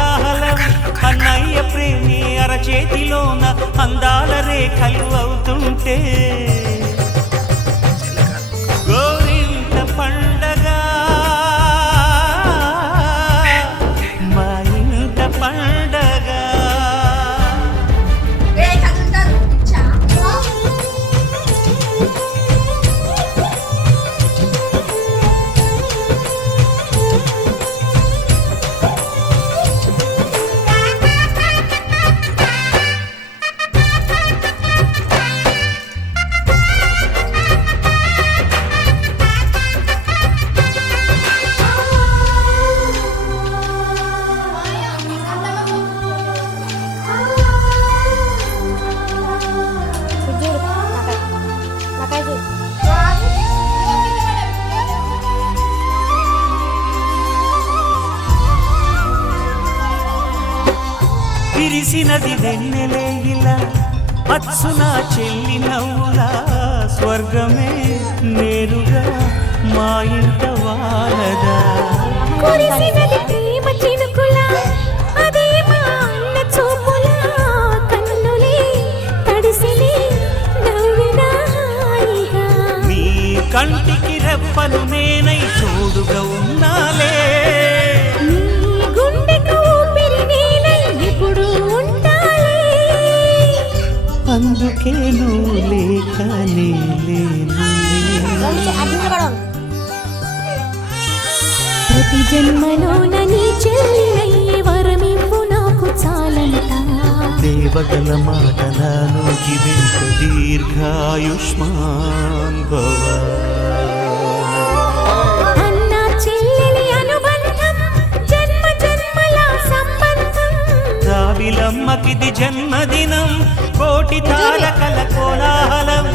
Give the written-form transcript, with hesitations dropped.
కోలాహలం అన్నయ్య ప్రేమి అరచేతిలోన అందాల రేఖలు అవుతుంటే గోరింట పండగ మా ఇంట పండగ. విరిసినది వెన్నెలే ఇలా అచ్చున చెల్లి నవ్వులా స్వర్గమే నేరుగా మా ఇంట వాలదా. కురిసినది ప్రేమ చినుకులా అదే మా అన్న చూపులా కన్నులే తడిసిలే నవ్వినా హాయిగా. నీ కంటికి రెప్పలు నేనై తోడుగా ఉన్నాలే. నీ గుండెకు ఊపిరి నేనై ఎప్పుడూ ఉంటాలే. అందుకే నువ్వు లేక నేలేనులే. ప్రతి జన్మలోన నీ చెల్లినయ్యే వరమివ్వు నాకు చాలంట. దేవతల మాట నాలోకి వెంట దీర్ఘాయుష్మాన్ భవ. అన్న చెల్లెలి అనుబంధం జన్మ జన్మల సంబంధం. రావిలమ్మకిది జన్మదినం కోటి తారకల కోలాహలం